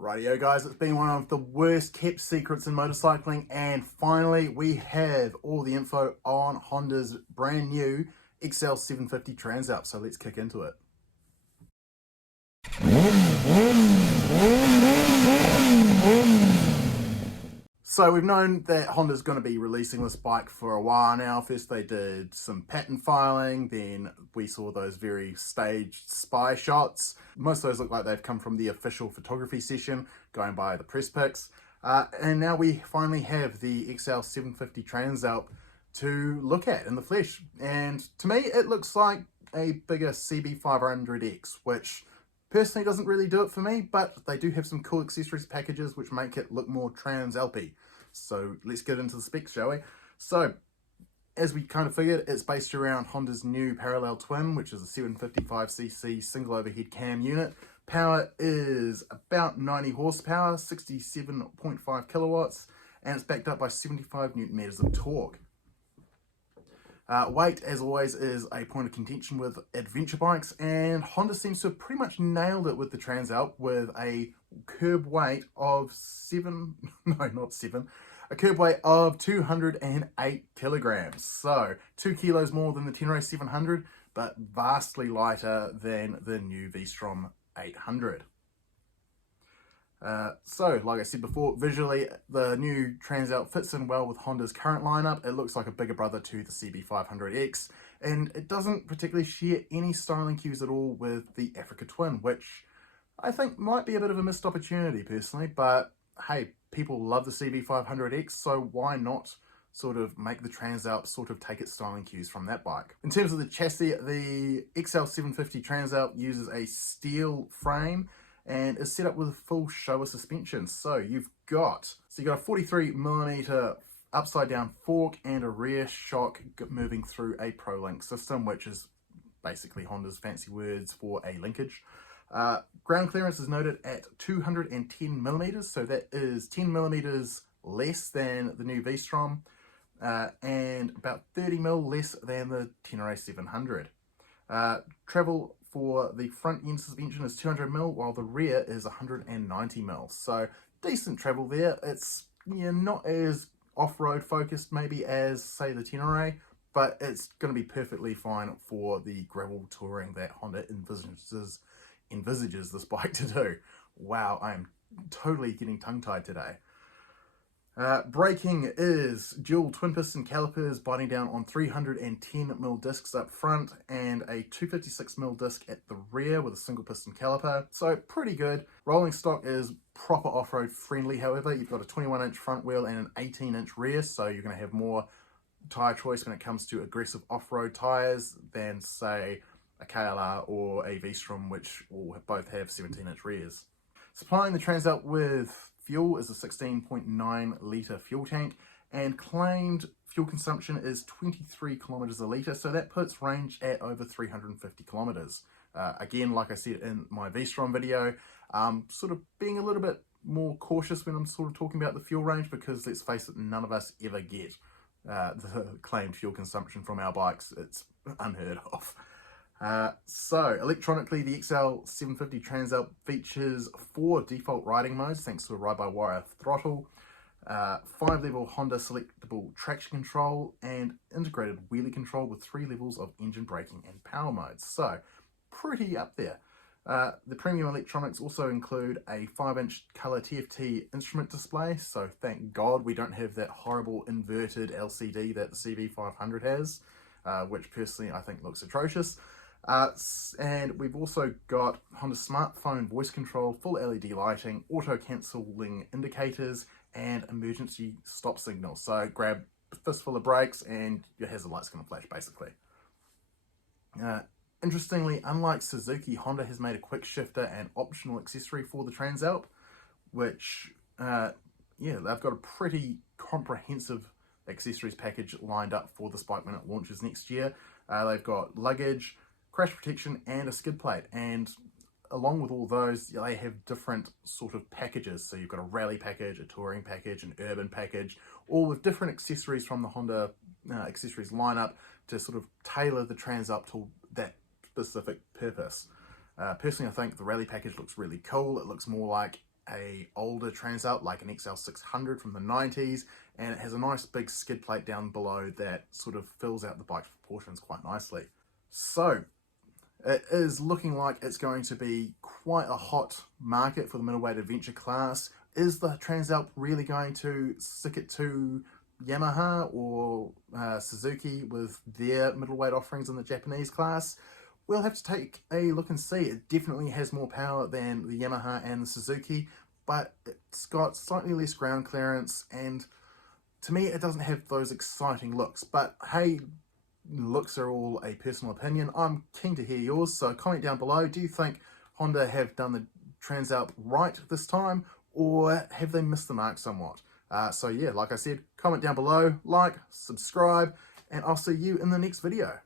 Rightio guys, it's been one of the worst kept secrets in motorcycling, and finally we have all the info on Honda's brand new XL750 Transalp, so let's kick into it. So we've known that Honda's going to be releasing this bike for a while now. First they did some patent filing, then we saw those very staged spy shots. Most of those look like they've come from the official photography session, going by the press pics. And now we finally have the XL750 Transalp to look at in the flesh. And to me, it looks like a bigger CB500X, which personally doesn't really do it for me, but they do have some cool accessories packages which make it look more Transalpy. So let's get into the specs, shall we? So, as we kind of figured, it's based around Honda's new parallel twin, which is a 755cc single overhead cam unit. Power is about 90 horsepower, 67.5 kilowatts, and it's backed up by 75 newton meters of torque. Weight, as always, is a point of contention with adventure bikes, and Honda seems to have pretty much nailed it with the Transalp with a curb weight of a curb weight of 208 kilograms. So 2 kilos more than the Tenere 700, but vastly lighter than the new V-Strom 800. So, like I said before, visually, the new Transalp fits in well with Honda's current lineup. It looks like a bigger brother to the CB500X, and it doesn't particularly share any styling cues at all with the Africa Twin, which I think might be a bit of a missed opportunity personally, but hey, people love the CB500X, so why not sort of make the Transalp sort of take its styling cues from that bike. In terms of the chassis, the XL750 Transalp uses a steel frame and is set up with a full Showa suspension. So you've got a 43mm upside down fork and a rear shock moving through a ProLink system, which is basically Honda's fancy words for a linkage. Ground clearance is noted at 210mm, so that is 10mm less than the new V-Strom, and about 30mm less than the Tenere 700. Travel for the front end suspension is 200mm, while the rear is 190mm. So decent travel there. It's not as off-road focused maybe as, say, the Tenere, but it's going to be perfectly fine for the gravel touring that Honda envisages this bike to do. Wow, I am totally getting tongue-tied today. Braking is dual twin piston calipers biting down on 310mm discs up front and a 256mm disc at the rear with a single piston caliper, so pretty good. Rolling stock is proper off-road friendly, however. You've got a 21-inch front wheel and an 18-inch rear, so you're going to have more tyre choice when it comes to aggressive off-road tyres than, say, a KLR or a V-Strom, which will both have 17-inch rears. Supplying the Transalp with fuel is a 16.9 litre fuel tank, and claimed fuel consumption is 23 kilometres a litre, so that puts range at over 350 kilometres. Again, like I said in my V-Strom video, sort of being a little bit more cautious when I'm sort of talking about the fuel range, because let's face it, none of us ever get the claimed fuel consumption from our bikes. It's unheard of. So electronically, the XL750 Transalp features 4 default riding modes thanks to a ride-by-wire throttle, 5-level Honda selectable traction control, and integrated wheelie control with 3 levels of engine braking and power modes. So pretty up there. The premium electronics also include a 5-inch color TFT instrument display, so thank God we don't have that horrible inverted LCD that the CB500 has, which personally I think looks atrocious. And we've also got Honda smartphone voice control, full LED lighting, auto cancelling indicators, and emergency stop signal. So grab a fistful of brakes and your hazard light's going to flash, basically. Interestingly, unlike Suzuki, Honda has made a quick shifter and optional accessory for the Transalp, which, they've got a pretty comprehensive accessories package lined up for this bike when it launches next year. They've got luggage, crash protection, and a skid plate, and along with all those, they have different sort of packages. So you've got a rally package, a touring package, an urban package, all with different accessories from the Honda accessories lineup to sort of tailor the Transalp to that specific purpose. Personally, I think the rally package looks really cool. It looks more like a older Transalp like an XL600 from the 90s, and it has a nice big skid plate down below that sort of fills out the bike's proportions quite nicely. So it is looking like it's going to be quite a hot market for the middleweight adventure class. Is the Transalp really going to stick it to Yamaha or Suzuki with their middleweight offerings in the Japanese class? We'll have to take a look and see. It definitely has more power than the Yamaha and the Suzuki, but it's got slightly less ground clearance, and to me it doesn't have those exciting looks. But hey, looks are all a personal opinion. I'm keen to hear yours, so comment down below. Do you think Honda have done the Transalp right this time, or have they missed the mark somewhat? So yeah, like I said, comment down below, like, subscribe, and I'll see you in the next video.